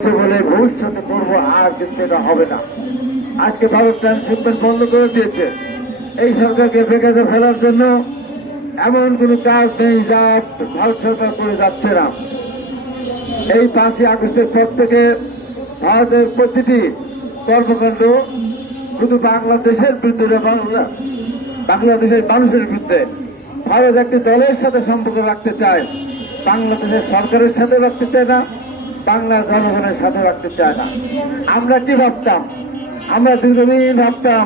বলে ভবিষ্যতে করবো, আর কিন্তু এটা হবে না। আজকে ভারত ট্রান্সশিপমেন্ট বন্ধ করে দিয়েছে। এই সরকারকে বেকারে ফেলার জন্য এমন কোন কাজ নেই যা ভারত সরকার করে যাচ্ছে না। এই 5ই আগস্টের পর থেকে ভারতের প্রতিটি কর্মকাণ্ড শুধু বাংলাদেশের বিরুদ্ধে, বাংলাদেশের মানুষের বিরুদ্ধে। ভারত একটি দলের সাথে সম্পর্ক রাখতে চায়, বাংলাদেশের সরকারের সাথে রাখতে চায় না, বাংলার জনগণের সাথে রাখতে চায় না। আমরা কি ভাবতাম? আমরা দীর্ঘদিন ভাবতাম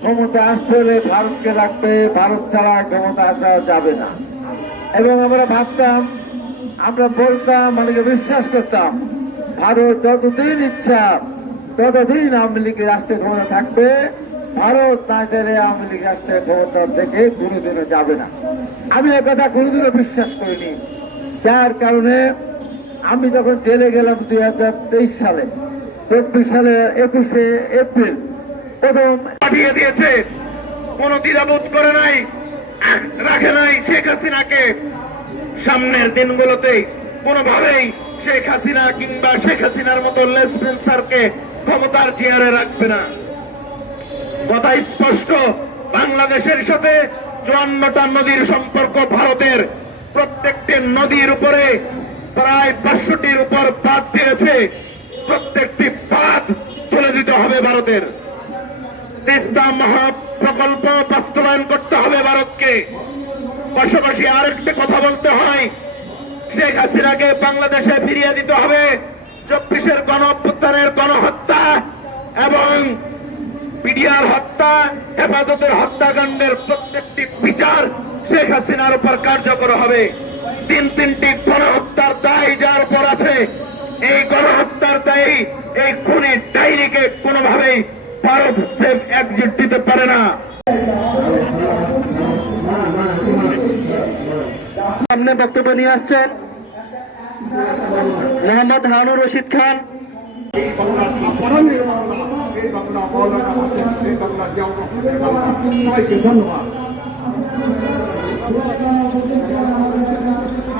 ক্ষমতা আসতে হলে ভারতকে রাখবে, ভারত ছাড়া ক্ষমতা আসা যাবে না। এবং আমরা ভাবতাম, আমরা বলতাম, অনেকে বিশ্বাস করতাম, ভারত যতদিন ইচ্ছা ততদিন আওয়ামী লীগের রাষ্ট্রের ক্ষমতা থাকবে, ভারত না চাইলে আওয়ামী লীগ রাষ্ট্রের ক্ষমতা থেকে কোনোদিনও যাবে না। আমি একথা কোনোদিনও বিশ্বাস করিনি। যার কারণে আমি যখন জেলে গেলাম 2023 সালে, 24 সালে 21শে এপ্রিল প্রথম পাঠিয়ে দিয়েছে, কোন দ্বিধাবোধ করে নাই, রাখে নাই শেখ হাসিনাকে। সামনের দিনগুলোতে কোনোভাবেই শেখ হাসিনা কিংবা শেখ হাসিনার মতো লেসপেন্সারকে ক্ষমতার চেয়ারে রাখবে না। কথা স্পষ্ট, বাংলাদেশের সাথে 54টা নদীর সম্পর্ক ভারতের। প্রত্যেকটি নদীর উপরে প্রায় 500টির উপর বাঁধ দিয়েছে। প্রত্যেকটি বাঁধ তুলে দিতে হবে ভারতের। তিস্তা মহাপ্রকল্প বাস্তবায়ন করতে হবে ভারতকে। পাশাপাশি আরেকটা কথা বলতে হয়, শেখ হাসিনাকে বাংলাদেশে ফিরিয়ে দিতে হবে। 24-এর গণঅভ্যুত্থানের গণহত্যা এবং পিডিআর হত্যা, হেফাজতের হত্যাকাণ্ডের প্রত্যেকটি বিচার শেখ হাসিনার উপর কার্যকর হবে। 3টি গণহত্যার দায় যার উপর আছে, এই গণহত্যার দায়ী এই খুনি ডাইনিকে কোনোভাবেই ভারত সেফ এক্সিট দিতে পারে না। সামনে বক্তব্য নিয়ে আসছেন মোহাম্মদ হারুন রশিদ খান।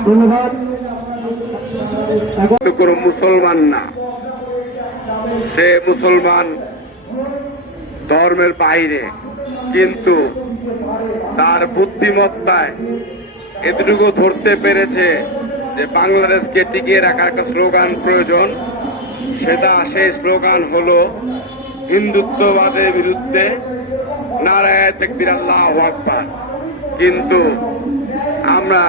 ধন্যবাদ। কোন মুসলমান না, সে মুসলমান ধর্মের বাইরে, কিন্তু তার বুদ্ধিমত্তায় এতটুকু ধরতে পেরেছে যে বাংলাদেশকে টিকিয়ে রাখার একটা স্লোগান প্রয়োজন। সেই স্লোগান হলো হিন্দুত্ববাদের বিরুদ্ধে নারায়ে তাকবীর, আল্লাহু আকবার। কিন্তু আমরা